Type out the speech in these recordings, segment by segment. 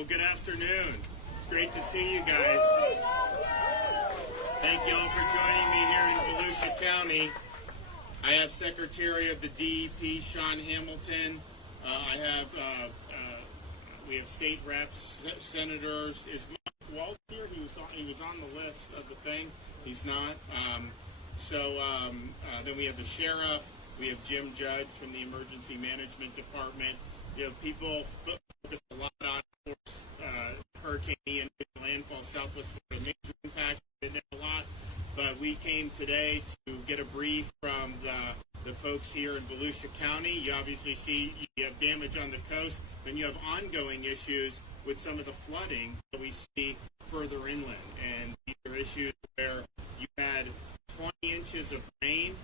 Well, good afternoon. It's great to see you guys. Thank you all for joining me here in Volusia County. I have Secretary of the DEP, Sean Hamilton. We have state reps, senators. Is Mike Walt here? He was on the list of the thing. He's not. Then we have the sheriff. We have Jim Judge from the Emergency Management Department. You know, people focus a lot on, of course, Hurricane Ian landfall, Southwest Florida, major impact. Been there a lot, but we came today to get a brief from the folks here in Volusia County. You obviously see you have damage on the coast, then you have ongoing issues with some of the flooding that we see further inland, and these are issues where you had 20 inches of rain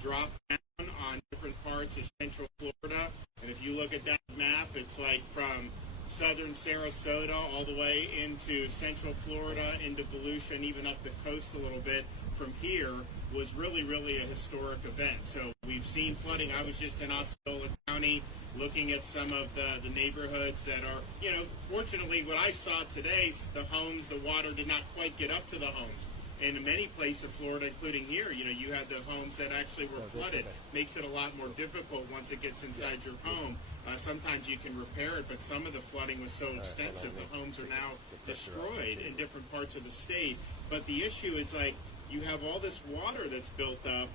drop down on different parts of central Florida, and if you look at that map, it's like from southern Sarasota all the way into central Florida, into Volusia, and even up the coast a little bit from here was really, really a historic event. So we've seen flooding. I was just in Osceola County looking at some of the neighborhoods that are, you know, fortunately what I saw today, the homes, the water did not quite get up to the homes. And in many places of Florida, including here, you know, you had the homes that actually were flooded. Makes it a lot more difficult once it gets inside your home. Sometimes you can repair it, but some of the flooding was so extensive, the homes are now destroyed in different parts of the state. But the issue is, like, you have all this water that's built up,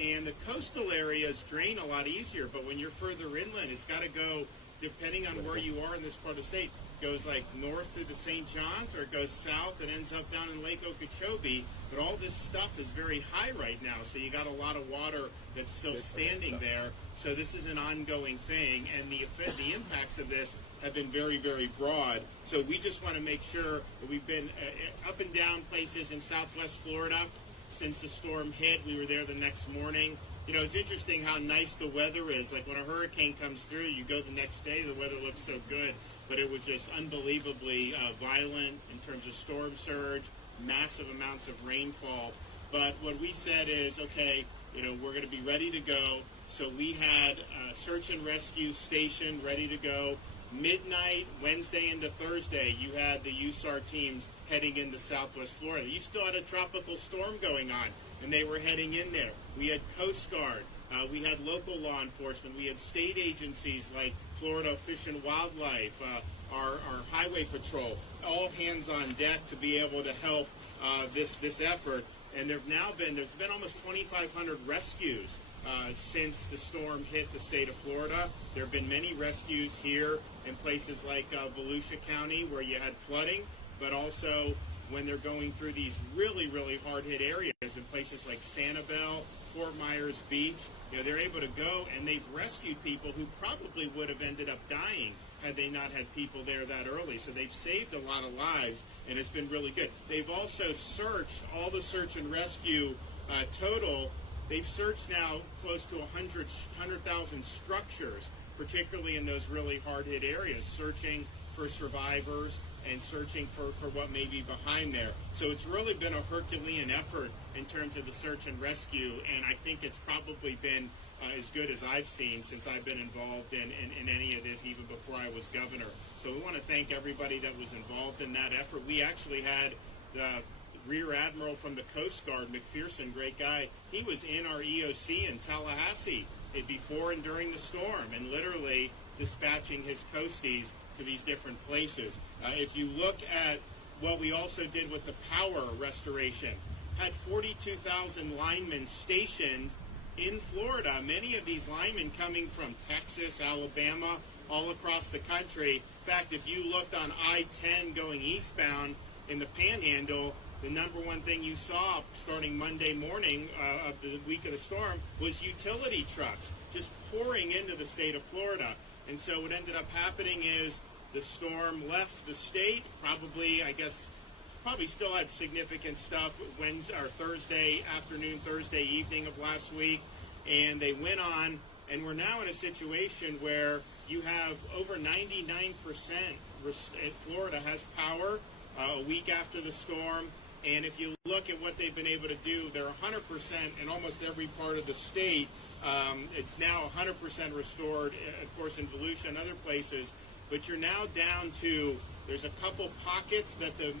and the coastal areas drain a lot easier. But when you're further inland, it's got to go, depending on where you are in this part of the state, goes like north through the St. John's, or it goes south and ends up down in Lake Okeechobee. But all this stuff is very high right now, so you got a lot of water that's still standing there. So this is an ongoing thing, and the impacts of this have been very, very broad. So we just want to make sure that we've been up and down places in Southwest Florida since the storm hit. We were there the next morning. You know, it's interesting how nice the weather is. Like when a hurricane comes through, you go the next day, the weather looks so good. But it was just unbelievably violent in terms of storm surge, massive amounts of rainfall. But what we said is, okay, you know, we're going to be ready to go. So we had a search and rescue station ready to go. Midnight, Wednesday into Thursday, you had the USAR teams heading into Southwest Florida. You still had a tropical storm going on, and they were heading in there. We had Coast Guard. We had local law enforcement. We had state agencies like Florida Fish and Wildlife, our Highway Patrol, all hands on deck to be able to help this effort. And there's been almost 2,500 rescues since the storm hit the state of Florida. There have been many rescues here in places like Volusia County where you had flooding, but also when they're going through these really, really hard-hit areas in places like Sanibel, Fort Myers Beach. You know, they're able to go, and they've rescued people who probably would have ended up dying had they not had people there that early. So they've saved a lot of lives, and it's been really good. They've also searched all the search and rescue total. They've searched now close to 100,000 structures, particularly in those really hard-hit areas, searching for survivors and searching for what may be behind there. So it's really been a Herculean effort in terms of the search and rescue, and I think it's probably been as good as I've seen since I've been involved in any of this, even before I was governor. So we want to thank everybody that was involved in that effort. We actually had the Rear Admiral from the Coast Guard, McPherson, great guy. He was in our EOC in Tallahassee before and during the storm, and literally dispatching his coasties to these different places. If you look at what we also did with the power restoration, had 42,000 linemen stationed in Florida, many of these linemen coming from Texas, Alabama, all across the country. In fact, if you looked on I-10 going eastbound in the Panhandle, the number one thing you saw starting Monday morning of the week of the storm was utility trucks just pouring into the state of Florida. And so what ended up happening is the storm left the state, probably still had significant stuff Wednesday or Thursday afternoon, Thursday evening of last week, and they went on, and we're now in a situation where you have over 99% Florida has power a week after the storm. And if you look at what they've been able to do, they're 100% in almost every part of the state. It's now 100% restored, of course, in Volusia and other places. But you're now down to There's a couple pockets that the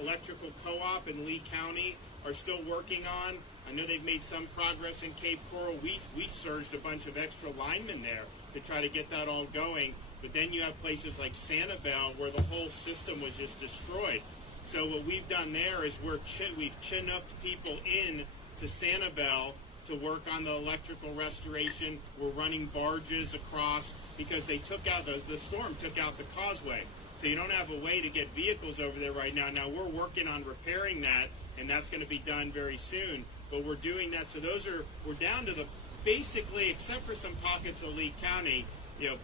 electrical co-op in Lee County are still working on. I know they've made some progress in Cape Coral. We surged a bunch of extra linemen there to try to get that all going. But then you have places like Sanibel where the whole system was just destroyed. So what we've done there is we've chin-upped people in to Sanibel to work on the electrical restoration. We're running barges across because they took out, the storm took out the causeway. So you don't have a way to get vehicles over there right now. Now we're working on repairing that, and that's going to be done very soon. But we're doing that. So we're down to basically, except for some pockets of Lee County,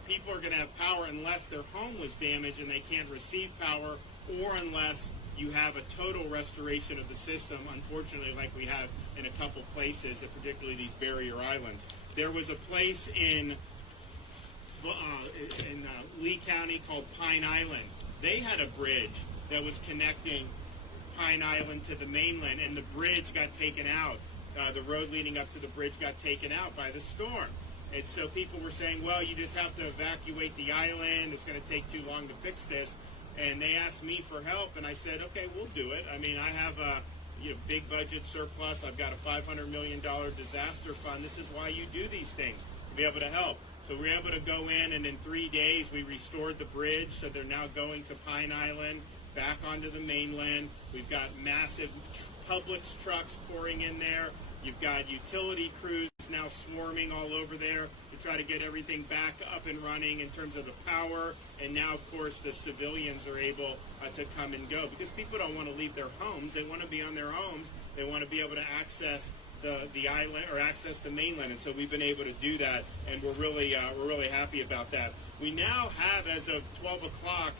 people are going to have power unless their home was damaged and they can't receive power, or unless you have a total restoration of the system, unfortunately, like we have in a couple places, particularly these barrier islands. There was a place in Lee County called Pine Island. They had a bridge that was connecting Pine Island to the mainland, and the bridge got taken out. The road leading up to the bridge got taken out by the storm. And so people were saying, well, you just have to evacuate the island. It's going to take too long to fix this. And they asked me for help, and I said, okay, we'll do it. I mean, I have a big budget surplus. I've got a $500 million disaster fund. This is why you do these things, to be able to help. So we were able to go in, and in 3 days we restored the bridge, so they're now going to Pine Island, back onto the mainland. We've got massive Publix trucks pouring in there. You've got utility crews now swarming all over there to try to get everything back up and running in terms of the power. And now, of course, the civilians are able to come and go because people don't want to leave their homes. They want to be on their homes. They want to be able to access the island or access the mainland. And so we've been able to do that, and we're really happy about that. We now have, as of 12 o'clock,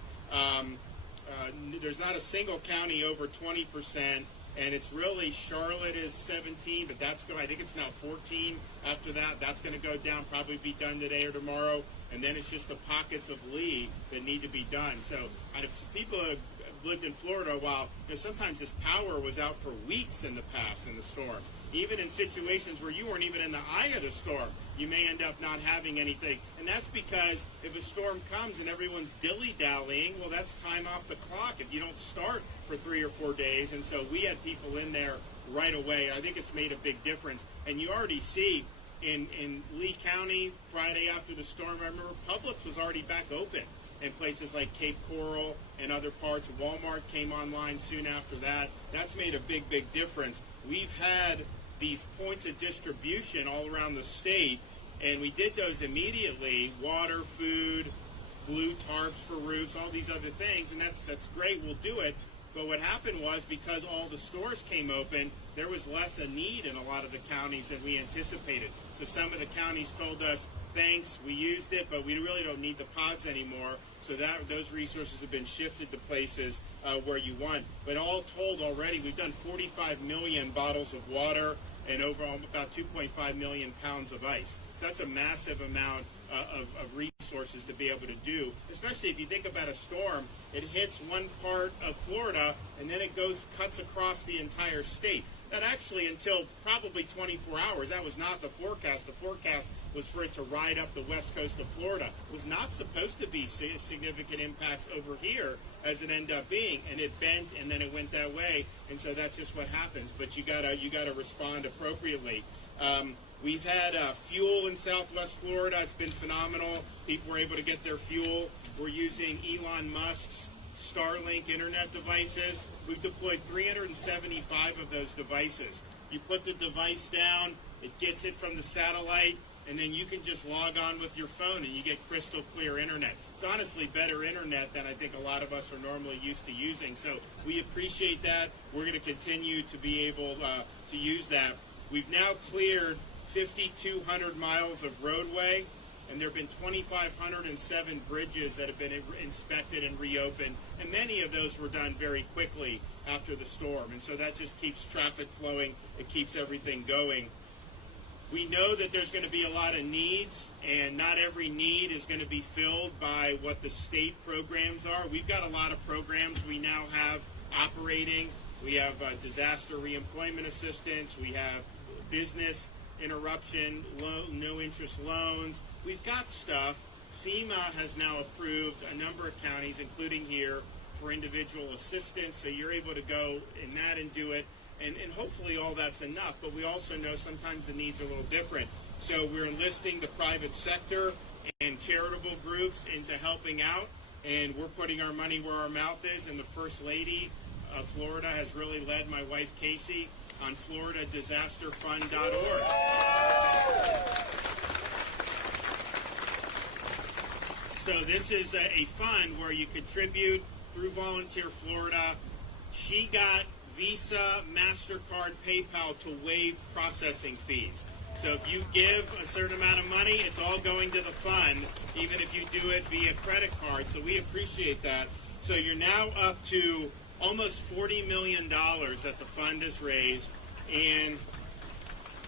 there's not a single county over 20%. And it's really, Charlotte is 17, but I think it's now 14 after that. That's going to go down, probably be done today or tomorrow. And then it's just the pockets of Lee that need to be done. So if people have lived in Florida a while, sometimes this power was out for weeks in the past in the storm. Even in situations where you weren't even in the eye of the storm, you may end up not having anything. And that's because if a storm comes and everyone's dilly-dallying, well, that's time off the clock if you don't start for 3 or 4 days. And so we had people in there right away. I think it's made a big difference. And you already see in Lee County, Friday after the storm, I remember Publix was already back open in places like Cape Coral and other parts. Walmart came online soon after that. That's made a big, big difference. We've had these points of distribution all around the state, and we did those immediately. Water, food, blue tarps for roofs, all these other things, and that's great. We'll do it. But what happened was, because all the stores came open, there was less a need in a lot of the counties than we anticipated. So some of the counties told us, thanks, we used it, but we really don't need the pods anymore. So those resources have been shifted to places where you want. But all told already, we've done 45 million bottles of water and overall about 2.5 million pounds of ice. So that's a massive amount of resources to be able to do, especially if you think about a storm. It hits one part of Florida, and then it cuts across the entire state. That actually, until probably 24 hours, that was not the forecast. The forecast was for it to ride up the west coast of Florida. It was not supposed to be significant impacts over here, as it ended up being, and it bent, and then it went that way, and so that's just what happens. But you gotta respond appropriately. We've had fuel in Southwest Florida. It's been phenomenal. People were able to get their fuel. We're using Elon Musk's Starlink internet devices. We've deployed 375 of those devices. You put the device down, it gets it from the satellite, and then you can just log on with your phone and you get crystal clear internet. It's honestly better internet than I think a lot of us are normally used to using. So we appreciate that. We're going to continue to be able to use that. We've now cleared 5,200 miles of roadway, and there have been 2,507 bridges that have been inspected and reopened, and many of those were done very quickly after the storm. And so that just keeps traffic flowing. It keeps everything going. We know that there's going to be a lot of needs, and not every need is going to be filled by what the state programs are. We've got a lot of programs we now have operating. We have disaster reemployment assistance. We have business interruption, no interest loans. We've got stuff. FEMA has now approved a number of counties, including here, for individual assistance, so you're able to go in that and do it. And hopefully all that's enough, but we also know sometimes the needs are a little different. So we're enlisting the private sector and charitable groups into helping out, and we're putting our money where our mouth is, and the First Lady of Florida has really led my wife Casey on FloridaDisasterFund.org. So this is a fund where you contribute through Volunteer Florida. She got Visa, MasterCard, PayPal to waive processing fees. So if you give a certain amount of money, it's all going to the fund, even if you do it via credit card. So we appreciate that. So you're now up to almost $40 million that the fund has raised. And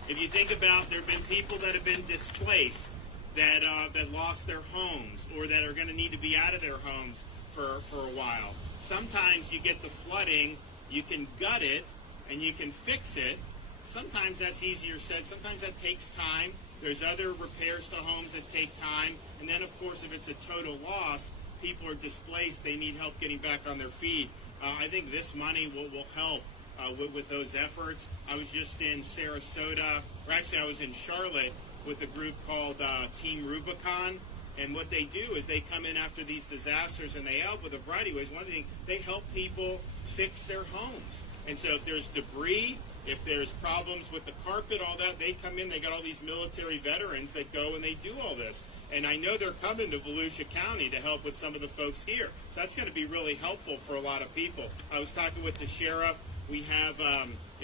if you think about, there have been people that have been displaced, that lost their homes, or that are going to need to be out of their homes for a while. Sometimes you get the flooding, you can gut it, and you can fix it. Sometimes that's easier said. Sometimes that takes time. There's other repairs to homes that take time. And then, of course, if it's a total loss, people are displaced. They need help getting back on their feet. I think this money will help with those efforts. I was just in Sarasota, or actually I was in Charlotte with a group called Team Rubicon. And what they do is they come in after these disasters and they help with a variety of ways. One thing, they help people fix their homes. And so if there's debris, if there's problems with the carpet, all that, they come in. They got all these military veterans that go and they do all this. And I know they're coming to Volusia County to help with some of the folks here. So that's going to be really helpful for a lot of people. I was talking with the sheriff. We have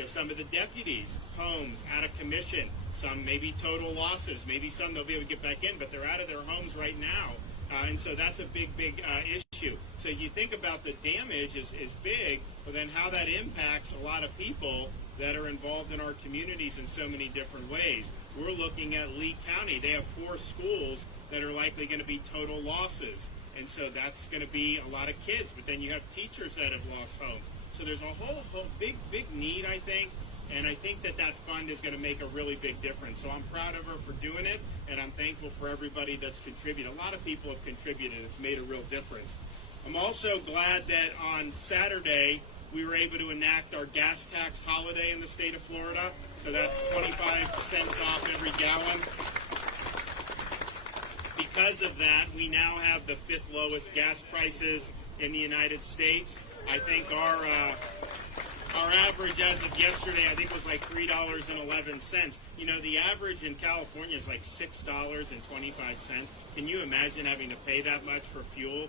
some of the deputies' homes out of commission. Some maybe total losses. Maybe some they'll be able to get back in, but they're out of their homes right now. And so that's a big issue. So you think about the damage is big, but then how that impacts a lot of people that are involved in our communities in so many different ways. We're looking at Lee County. They have 4 schools that are likely going to be total losses. And so that's going to be a lot of kids. But then you have teachers that have lost homes. So there's a whole big need, I think. And I think that fund is going to make a really big difference. So I'm proud of her for doing it, and I'm thankful for everybody that's contributed. A lot of people have contributed. It's made a real difference. I'm also glad that on Saturday we were able to enact our gas tax holiday in the state of Florida. So that's 25 cents off every gallon. Because of that, we now have the 5th lowest gas prices in the United States. I think our average as of yesterday, I think, was like $3.11. You know, the average in California is like $6.25. Can you imagine having to pay that much for fuel?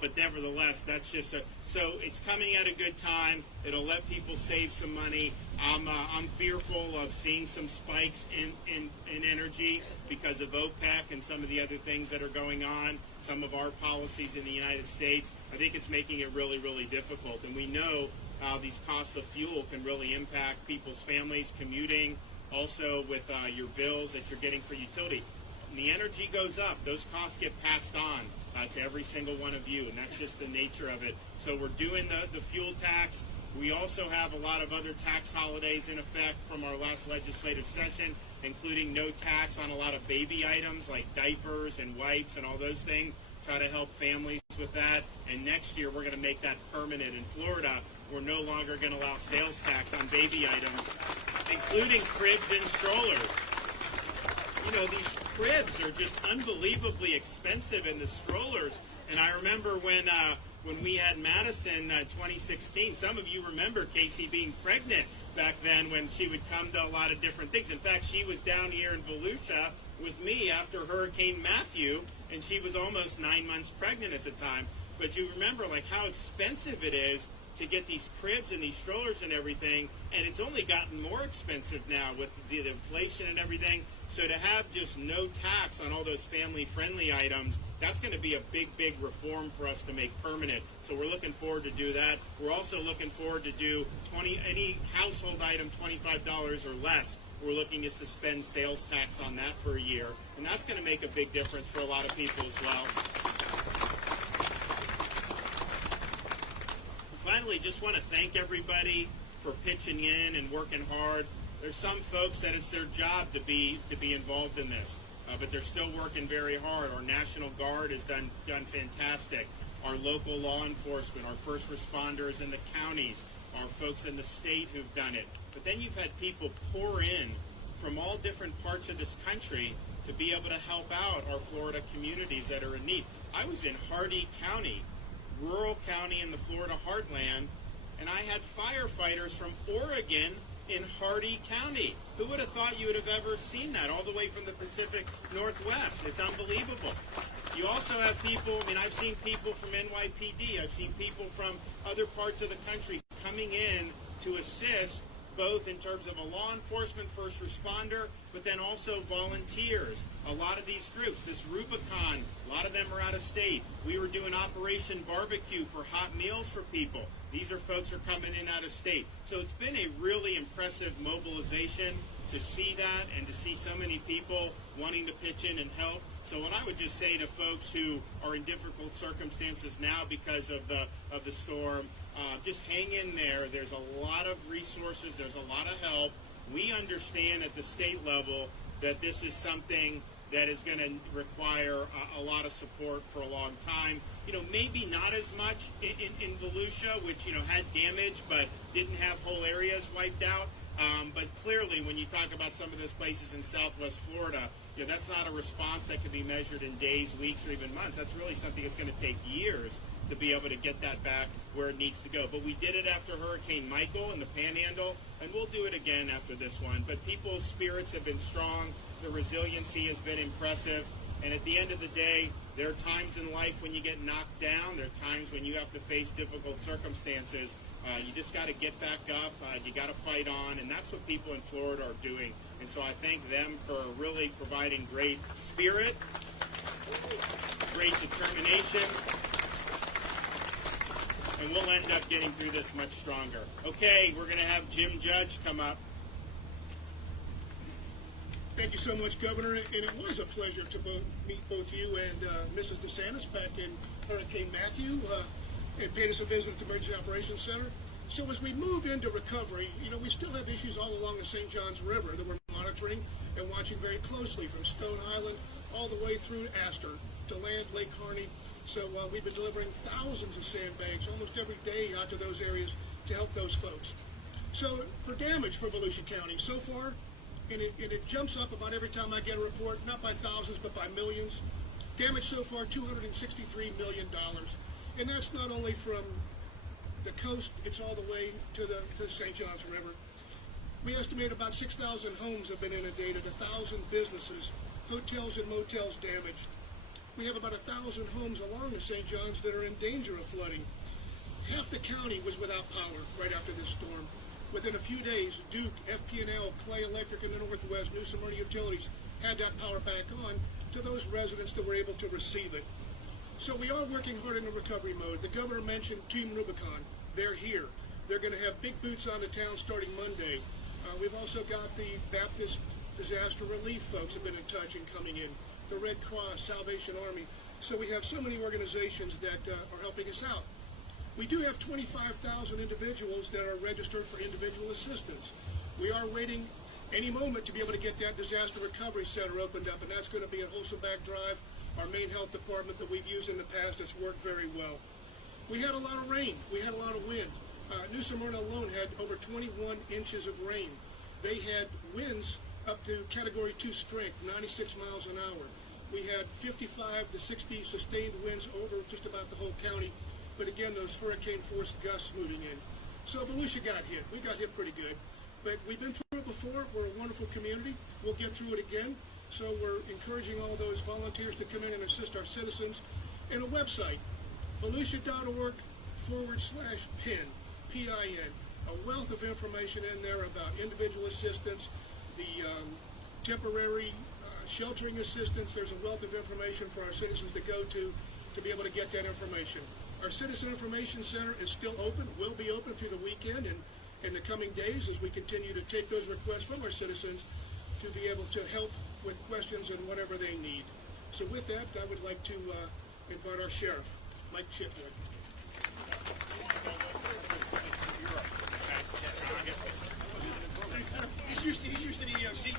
But nevertheless, that's just so it's coming at a good time. It'll let people save some money. I'm fearful of seeing some spikes in energy because of OPEC and some of the other things that are going on, some of our policies in the United States. I think it's making it really, really difficult. And we know how these costs of fuel can really impact people's families, commuting, also with your bills that you're getting for utility. When the energy goes up, those costs get passed on to every single one of you, and that's just the nature of it. So we're doing the fuel tax. We also have a lot of other tax holidays in effect from our last legislative session, including no tax on a lot of baby items like diapers and wipes and all those things. Try to help families with that. And next year, we're going to make that permanent in Florida. We're no longer going to allow sales tax on baby items, including cribs and strollers. You know, these cribs are just unbelievably expensive, and the strollers. And I remember when we had Madison 2016, some of you remember Casey being pregnant back then when she would come to a lot of different things. In fact, she was down here in Volusia with me after Hurricane Matthew, and she was almost 9 months pregnant at the time. But you remember like how expensive it is to get these cribs and these strollers and everything, and it's only gotten more expensive now with the inflation and everything. So to have just no tax on all those family-friendly items, that's going to be a big reform for us to make permanent. So we're looking forward to do that. We're also looking forward to do any household item $25 or less. We're looking to suspend sales tax on that for a year, and that's going to make a big difference for a lot of people as well. Finally, just want to thank everybody for pitching in and working hard. There's some folks that it's their job to be involved in this, but they're still working very hard. Our National Guard has done fantastic. our local law enforcement, our first responders in the counties, our folks in the state who've done it. But then you've had people pour in from all different parts of this country to be able to help out our Florida communities that are in need. I was in Hardee County, rural county in the Florida heartland, and I had firefighters from Oregon in Hardee County. Who would have thought you would have ever seen that all the way from the Pacific Northwest? It's unbelievable. You also have people, I've seen people from NYPD, I've seen people from other parts of the country coming in to assist, both in terms of a law enforcement first responder, but then also volunteers. A lot of these groups, this Rubicon, a lot of them are out of state. We were doing Operation Barbecue for hot meals for people. These are folks who are coming in out of state. So it's been a really impressive mobilization to see that and to see so many people wanting to pitch in and help. So what I would just say to folks who are in difficult circumstances now because of the storm, just hang in there. There's a lot of resources. There's a lot of help. We understand at the state level that this is something that is going to require a lot of support for a long time. Maybe not as much in Volusia, which, had damage but didn't have whole areas wiped out. But clearly, when you talk about some of those places in Southwest Florida, that's not a response that can be measured in days, weeks, or even months. That's really something that's going to take years to be able to get that back where it needs to go. But we did it after Hurricane Michael in the Panhandle, and we'll do it again after this one. But people's spirits have been strong. The resiliency has been impressive. And at the end of the day, there are times in life when you get knocked down. There are times when you have to face difficult circumstances. You just got to get back up. You got to fight on, and that's what people in Florida are doing. And so I thank them for really providing great spirit, great determination, and we'll end up getting through this much stronger. Okay, we're going to have Jim Judge come up. Thank you so much, Governor. And it was a pleasure to meet both you and Mrs. DeSantis back in Hurricane Matthew and paying us a visit at the Emergency Operations Center. So as we move into recovery, we still have issues all along the St. Johns River that we're monitoring and watching very closely, from Stone Island all the way through Astor to land Lake Harney. So we've been delivering thousands of sandbags almost every day out to those areas to help those folks. So for damage for Volusia County, so far, and it jumps up about every time I get a report, not by thousands, but by millions. Damage so far, $263 million. And that's not only from the coast, it's all the way to the St. Johns River. We estimate about 6,000 homes have been inundated, 1,000 businesses, hotels and motels damaged. We have about 1,000 homes along the St. Johns that are in danger of flooding. Half the county was without power right after this storm. Within a few days, Duke, FP&L, Clay Electric in the Northwest, New Smyrna Utilities had that power back on to those residents that were able to receive it. So we are working hard in the recovery mode. The governor mentioned Team Rubicon. They're here. They're going to have big boots on the town starting Monday. We've also got the Baptist Disaster Relief folks have been in touch and coming in. The Red Cross, Salvation Army. So we have so many organizations that are helping us out. We do have 25,000 individuals that are registered for individual assistance. We are waiting any moment to be able to get that disaster recovery center opened up, and that's going to be at Wholesome Back Drive, our main health department that we've used in the past. It's worked very well. We had a lot of rain. We had a lot of wind. New Smyrna alone had over 21 inches of rain. They had winds up to Category 2 strength, 96 miles an hour. We had 55 to 60 sustained winds over just about the whole county. But again, those hurricane force gusts moving in. So Volusia got hit. We got hit pretty good. But we've been through it before. We're a wonderful community. We'll get through it again. So we're encouraging all those volunteers to come in and assist our citizens. And a website, volusia.org/PIN, P-I-N. A wealth of information in there about individual assistance, the temporary sheltering assistance. There's a wealth of information for our citizens to go to be able to get that information. Our Citizen Information Center is still open, will be open through the weekend and in the coming days as we continue to take those requests from our citizens to be able to help with questions and whatever they need. So with that, I would like to invite our sheriff, Mike Chipwood. He's used to the EOC.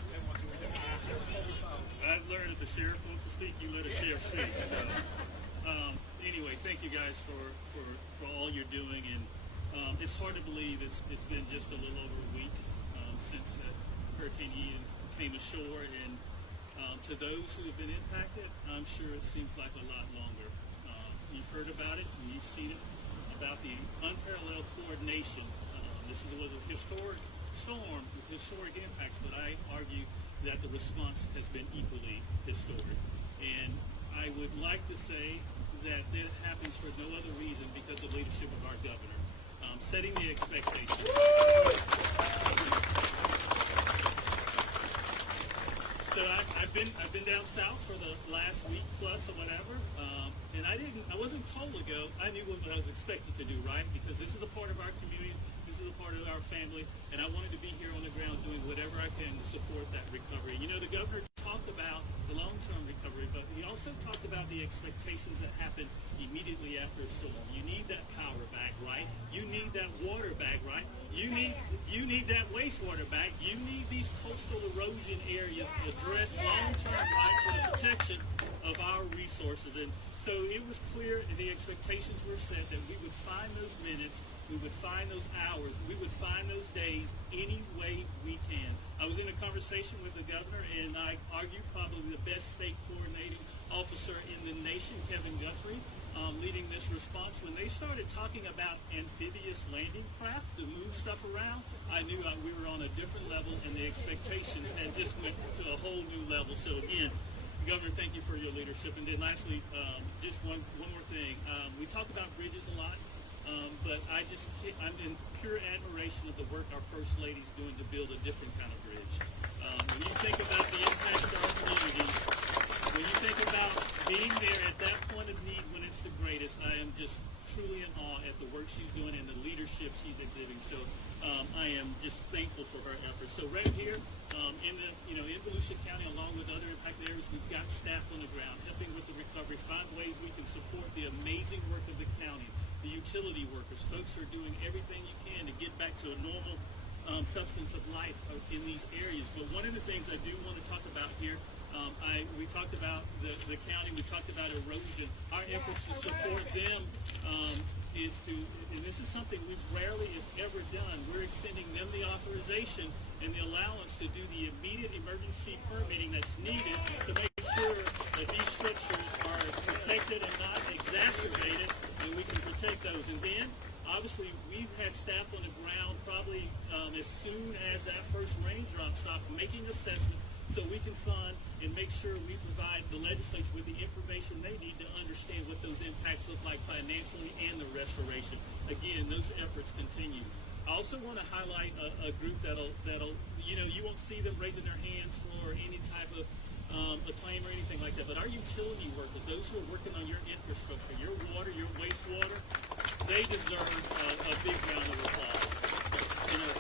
I've learned if the sheriff wants to speak, you let a sheriff speak. So, anyway, thank you guys believe it's been just a little over a week since Hurricane Ian came ashore, and to those who have been impacted, I'm sure it seems like a lot longer. You've heard about it and you've seen it, about the unparalleled coordination. This was a historic storm with historic impacts, but I argue that the response has been equally historic. And I would like to say that it happens for no other reason because of the leadership of our governor, setting the expectations. So I've been down south for the last week plus or whatever, and I wasn't told to go. I knew what I was expected to do, right? Because this is a part of our community, this is a part of our family, and I wanted to be here on the ground doing whatever I can to support that recovery. You know, the governor talked about the long-term recovery, but he also talked about the expectations that happen immediately after a storm. You need that power back, right? You need that water back, right? You need that wastewater back. You need these coastal erosion areas addressed long-term, right, for the protection of our resources. And so it was clear, and the expectations were set that we would find those minutes, we would find those hours, we would find those days any way we can. I was in a conversation with the governor, and I argue probably the best state coordinating officer in the nation, Kevin Guthrie, leading this response. When they started talking about amphibious landing craft to move stuff around, I knew we were on a different level, and the expectations had just went to a whole new level. So again, Governor, thank you for your leadership. And then lastly, just one more thing. We talk about bridges a lot, but I'm in pure admiration of the work our First Lady's doing to build a different kind of bridge. When you think about the impact to our communities, when you think about being there at that point of need when it's the greatest, I am just truly in awe at the work she's doing and the leadership she's exhibiting. So I am just thankful for her efforts. So right here in Volusia County, along with other impacted areas, we've got staff on the ground helping with the recovery, find ways we can support the amazing work of the county, the utility workers. Folks are doing everything you can to get back to a normal substance of life in these areas. But one of the things I do want to talk about here, we talked about the county, we talked about erosion. Our efforts to support them is to, and this is something we've rarely, if ever, done. We're extending them the authorization and the allowance to do the immediate emergency permitting that's needed to make sure that these structures are protected and not exacerbated, and we can protect those. And then, obviously, we've had staff on the ground probably as soon as that first raindrop stopped, making assessments so we can fund and make sure we provide the legislature with the information they need to understand what those impacts look like financially and the restoration. Again, those efforts continue. I also want to highlight a group that'll you won't see them raising their hands for any type of a claim or anything like that, but our utility workers, those who are working on your infrastructure, your water, your wastewater, they deserve a big round of applause. You know,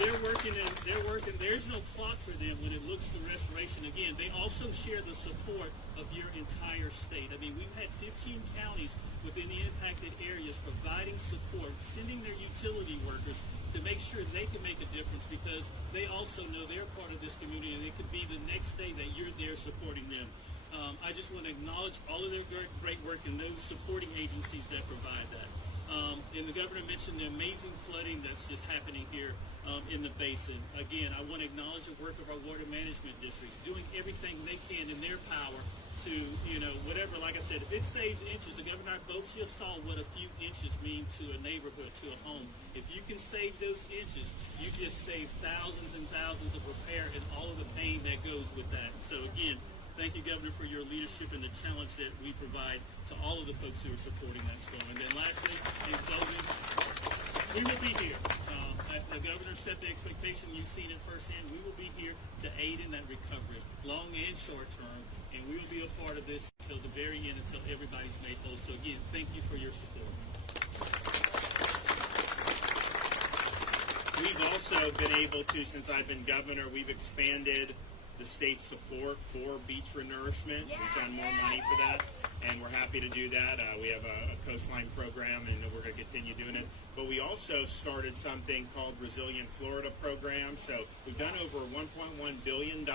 they're working. There's no clock for them when it looks to restoration. Again, they also share the support of your entire state. I mean, we've had 15 counties within the impacted areas providing support, sending their utility workers to make sure they can make a difference, because they also know they're part of this community, and it could be the next day that you're there supporting them. I just want to acknowledge all of their great work and those supporting agencies that provide that. And the governor mentioned the amazing flooding that's just happening here in the basin. Again, I want to acknowledge the work of our water management districts, doing everything they can in their power to, whatever, like I said, if it saves inches, the governor and I both just saw what a few inches mean to a neighborhood, to a home. If you can save those inches, you just save thousands and thousands of repair and all of the pain that goes with that. So again, thank you, Governor, for your leadership and the challenge that we provide to all of the folks who are supporting that storm. And then lastly, in closing, we will be here. The governor set the expectation. You've seen it firsthand. We will be here to aid in that recovery, long and short term, and we will be a part of this until the very end, until everybody's made whole. So again, thank you for your support. We've also been able to, since I've been governor, we've expanded the state's support for beach renourishment. We've done more money for that, and we're happy to do that. We have a coastline program, and we're going to continue doing it. But we also started something called Resilient Florida Program. So we've done over $1.1 billion.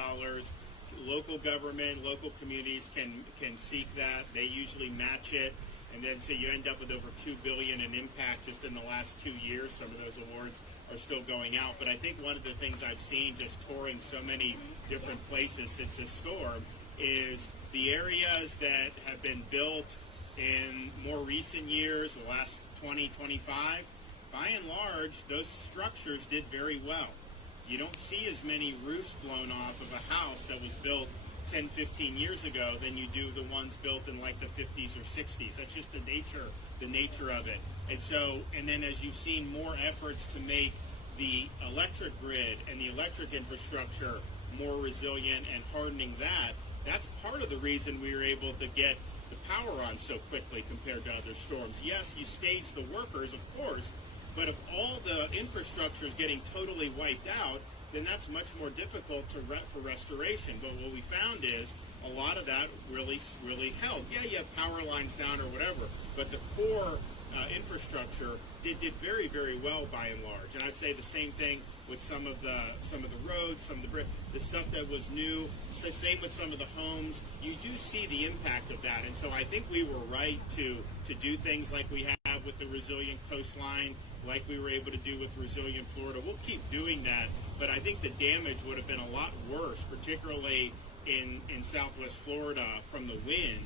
Local government, local communities can seek that. They usually match it. And then so you end up with over $2 billion in impact just in the last 2 years. Some of those awards are still going out. But I think one of the things I've seen just touring so many different places since this storm is the areas that have been built in more recent years, the last 20, 25, by and large, those structures did very well. You don't see as many roofs blown off of a house that was built 10, 15 years ago than you do the ones built in like the 50s or 60s. That's just the nature of it. And so, and then as you've seen more efforts to make the electric grid and the electric infrastructure more resilient and hardening that, that's part of the reason we were able to get the power on so quickly compared to other storms. Yes, you stage the workers, of course, but if all the infrastructure is getting totally wiped out, then that's much more difficult for restoration. But what we found is a lot of that really held. Yeah, you have power lines down or whatever, but the core infrastructure did very, very well by and large. And I'd say the same thing with some of the roads, some of the stuff that was new. Same with some of the homes. You do see the impact of that, and so I think we were right to do things like we have with the resilient coastline, like we were able to do with resilient Florida. We'll keep doing that, but I think the damage would have been a lot worse, particularly in Southwest Florida from the wind,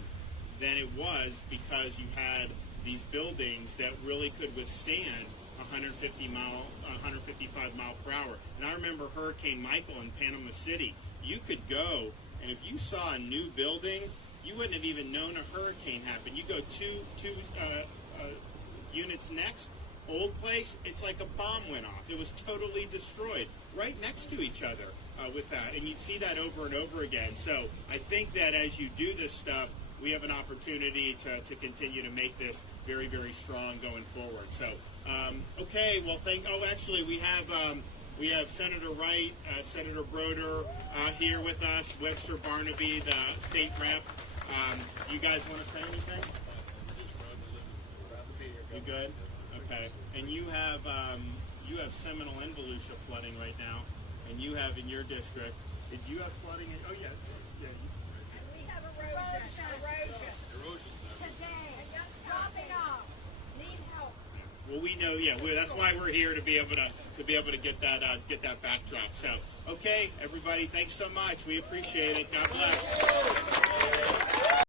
than it was because you had these buildings that really could withstand 155 mile per hour. And I remember Hurricane Michael in Panama City. You could go, and if you saw a new building, you wouldn't have even known a hurricane happened. You go two units next, old place, it's like a bomb went off. It was totally destroyed right next to each other with that. And you'd see that over and over again. So I think that as you do this stuff, we have an opportunity to continue to make this very, very strong going forward. So, okay, well, actually, we have Senator Wright, Senator Broder here with us, Webster Barnaby, the state rep. You guys want to say anything? You good? Okay. And you have Seminole and Volusia flooding right now, and you have in your district. Did you have flooding? Oh yeah. We have erosion. Today, dropping off. Need help. Well, we know. Yeah, that's why we're here to be able to get that backdrop. So, okay, everybody, thanks so much. We appreciate it. God bless.